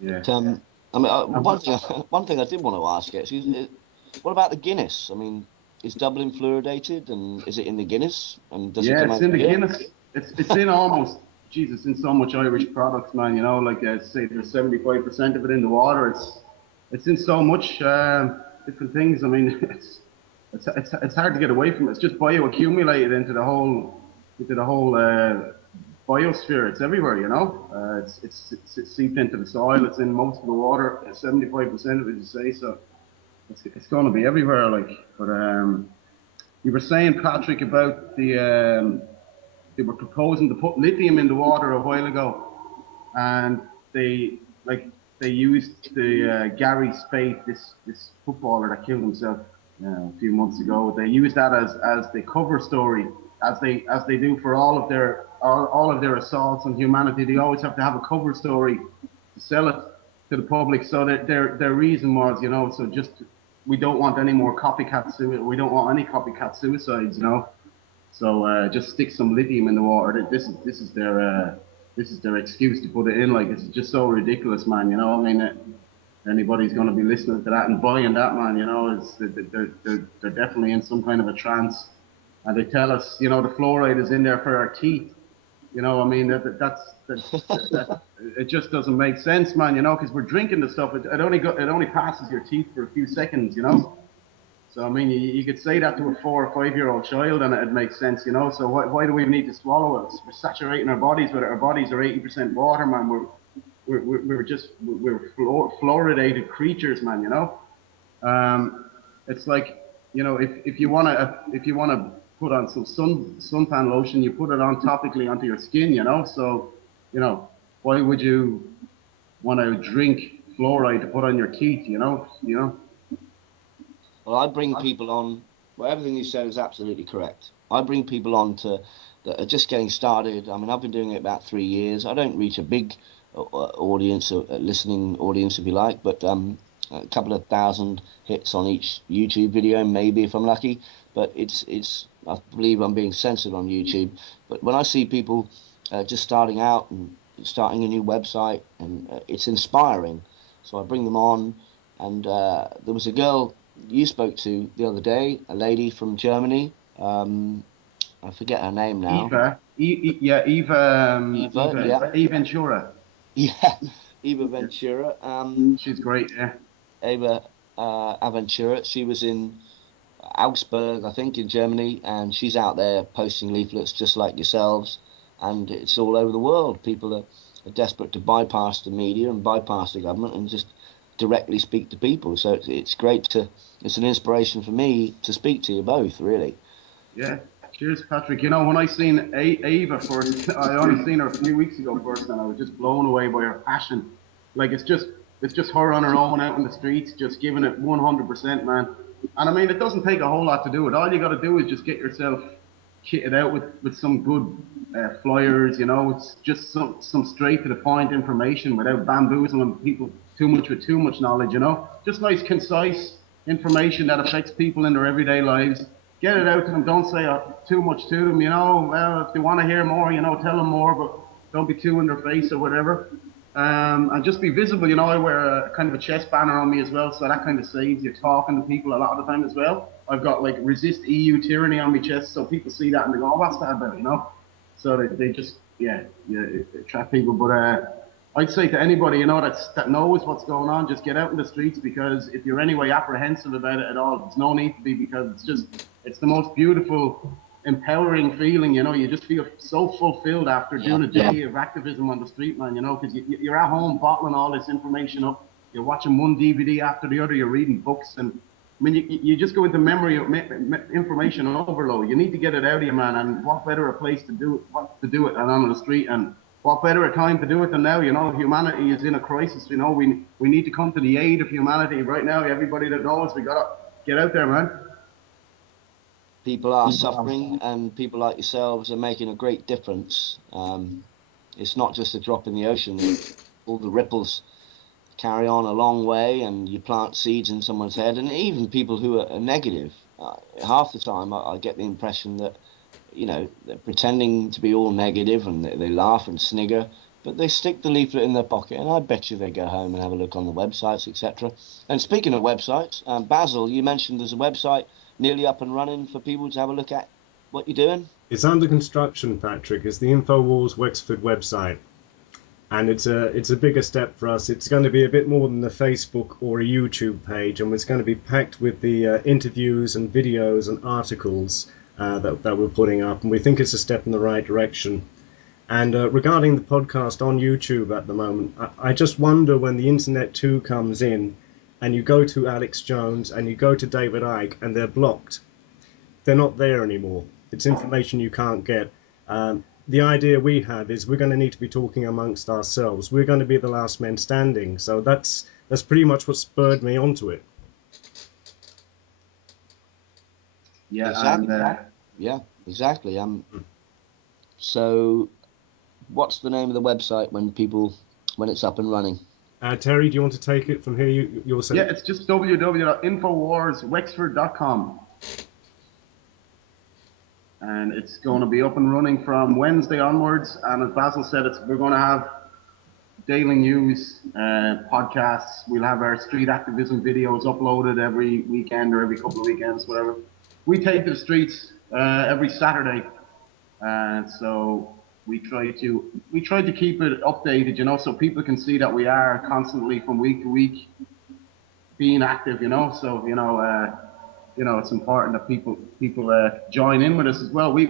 Yeah. But, I mean, And one thing, one thing I did want to ask actually is, what about the Guinness? I mean, is Dublin fluoridated, and is it in the Guinness, and does it yeah, come it's out in the here? Guinness. It's in almost, Jesus, in so much Irish products, man. You know, like say there's 75% of it in the water. It's in so much different things. I mean, it's hard to get away from it. It's just bioaccumulated into the whole biosphere. It's everywhere. You know, it's seeped into the soil. It's in most of the water. 75% of it, you say. So it's going to be everywhere. Like, but you were saying, Patrick, about they were proposing to put lithium in the water a while ago, and they like they used the Gary Spate, this footballer that killed himself a few months ago. They used that as the cover story, as they do for all of their assaults on humanity. They always have to have a cover story to sell it to the public. So that their reason was, you know, so just we don't want any more we don't want any copycat suicides, you know. So just stick some lithium in the water. This is their excuse to put it in. Like, it's just so ridiculous, man. You know, I mean, anybody's going to be listening to that and buying that, man. You know, they're definitely in some kind of a trance. And they tell us, you know, the fluoride is in there for our teeth. You know, I mean, that it just doesn't make sense, man. You know, because we're drinking the stuff. It only passes your teeth for a few seconds. You know. So I mean, you could say that to a 4 or 5 year old child, and it makes sense, you know. So why do we need to swallow it? We're saturating our bodies with it. Our bodies are 80% water, man. We're fluoridated creatures, man. You know. It's like, you know, if you wanna put on some suntan lotion, you put it on topically onto your skin, you know. So, you know, why would you want to drink fluoride to put on your teeth? You know. Well, I bring people on. Well, everything you said is absolutely correct. I bring people on that are just getting started. I mean, I've been doing it about 3 years. I don't reach a big audience, a listening audience, if you like, but a couple of thousand hits on each YouTube video, maybe if I'm lucky. But it's. I believe I'm being censored on YouTube. But when I see people just starting out and starting a new website, and it's inspiring, so I bring them on. And there was a girl you spoke to the other day, a lady from Germany. I forget her name now. Eva, yeah, Eva Ventura. yeah, Eva Ventura. She's great, yeah. Eva Aventura. She was in Augsburg, I think, in Germany, and she's out there posting leaflets just like yourselves, and it's all over the world. People are desperate to bypass the media and bypass the government and just directly speak to people. So it's great to. It's an inspiration for me to speak to you both, really. Yeah. Cheers, Patrick. You know, when I seen Ava first, I only seen her a few weeks ago first, and I was just blown away by her passion. Like, it's just her on her own out in the streets, just giving it 100%, man. And I mean, it doesn't take a whole lot to do it. All you got to do is just get yourself kitted out with some good flyers. You know, it's just some straight to the point information without bamboozling people too much with too much knowledge. You know, just nice, concise information that affects people in their everyday lives. Get it out to them. Don't say too much to them. You know, well, if they want to hear more, you know, tell them more, but don't be too in their face or whatever. And just be visible. You know, I wear a kind of a chest banner on me as well, so that kind of saves you talking to people a lot of the time as well. I've got like resist EU tyranny on my chest, so people see that and they go, "Oh, what's that about?" You know. So they just attract people. But I'd say to anybody, you know, that knows what's going on, just get out in the streets, because if you're anyway apprehensive about it at all, there's no need to be, because it's the most beautiful, empowering feeling. You know, you just feel so fulfilled after Yeah, doing a day of activism on the street, man. You know, because you're at home bottling all this information up. You're watching one DVD after the other. You're reading books, and I mean, you just go into memory of information overload. You need to get it out of you, man. And what better a place to do it than on the street? And what better a time to do it than now? You know, humanity is in a crisis. You know, we need to come to the aid of humanity right now. Everybody that knows, we gotta get out there, man. people are suffering, and people like yourselves are making a great difference. It's not just a drop in the ocean. All the ripples carry on a long way, and you plant seeds in someone's head. And even people who are negative, half the time I get the impression that, they're pretending to be all negative, and they laugh and snigger, but they stick the leaflet in their pocket, and I bet you they go home and have a look on the websites, etc. And speaking of websites, Basil, you mentioned there's a website nearly up and running for people to have a look at what you're doing. It's under construction, Patrick. It's the Infowars Wexford website. And it's a bigger step for us. It's going to be a bit more than a Facebook or a YouTube page, and it's going to be packed with the interviews and videos and articles that we're putting up, and we think it's a step in the right direction. And regarding the podcast on YouTube at the moment, I just wonder when the Internet 2 comes in, and you go to Alex Jones and you go to David Icke, and they're blocked. They're not there anymore. It's information you can't get. The idea we have is we're going to need to be talking amongst ourselves. We're going to be the last men standing. So that's pretty much what spurred me onto it. Yeah, exactly. Yeah, exactly. So, what's the name of the website when it's up and running? Terry, do you want to take it from here? You'll say. Yeah, it's just www.infowarswexford.com. And it's going to be up and running from Wednesday onwards. And as Basil said, we're going to have daily news, podcasts. We'll have our street activism videos uploaded every weekend or every couple of weekends, whatever. We take to the streets every Saturday, and so we try to keep it updated, so people can see that we are constantly from week to week being active, So it's important that people join in with us as well. We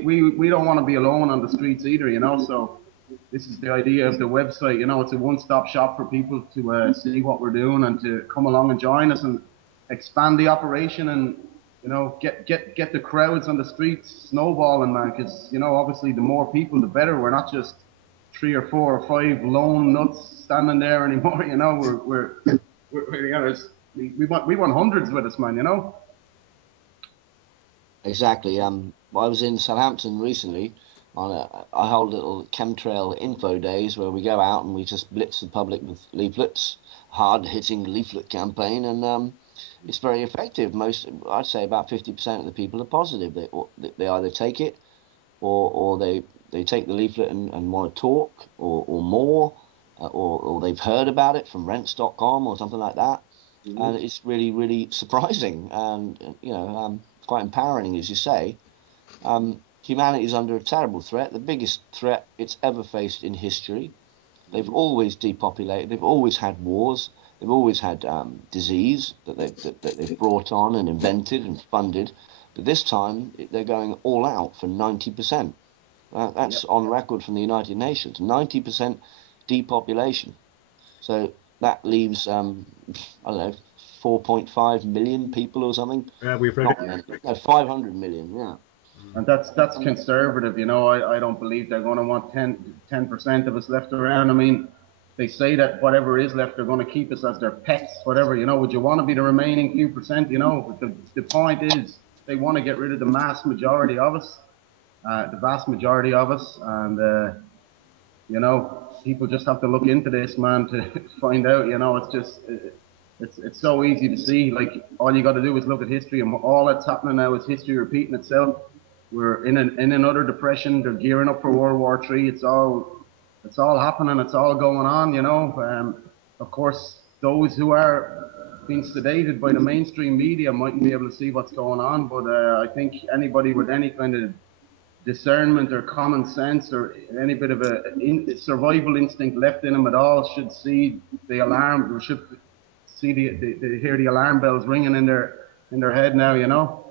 don't want to be alone on the streets either, So this is the idea of the website. It's a one-stop shop for people to see what we're doing and to come along and join us and expand the operation and get the crowds on the streets snowballing, man. Because obviously the more people, the better. We're not just 3 or 4 or 5 lone nuts standing there anymore. We want hundreds with us, man. Exactly. I was in Southampton recently. I hold little chemtrail info days where we go out and we just blitz the public with leaflets, hard-hitting leaflet campaign, and it's very effective. I'd say about 50% of the people are positive. They either take it, or they take the leaflet and want to talk, or more, or they've heard about it from rents.com or something like that. Mm-hmm. And it's really, really surprising and quite empowering, as you say. Humanity is under a terrible threat, the biggest threat it's ever faced in history. They've always depopulated. They've always had wars. They've always had disease that they've brought on and invented and funded. But this time, they're going all out for 90%. That's on record from the United Nations, 90% depopulation. So that leaves, 4.5 million people or something. Yeah, we've read it. No, 500 million, yeah. And that's conservative, I don't believe they're going to want 10% of us left around. I mean, they say that whatever is left, they're going to keep us as their pets, whatever, would you want to be the remaining few percent, But the point is, they want to get rid of the mass majority of us, the vast majority of us. And, people just have to look into this, man, to find out, it's just, it's so easy to see. Like, all you got to do is look at history, and all that's happening now is history repeating itself. We're in another depression. They're gearing up for World War III. It's all happening. It's all going on, Of course, those who are being sedated by the mainstream media mightn't be able to see what's going on, but I think anybody with any kind of discernment or common sense or any bit of a survival instinct left in them at all should see the alarm, or should see hear the alarm bells ringing in their head now,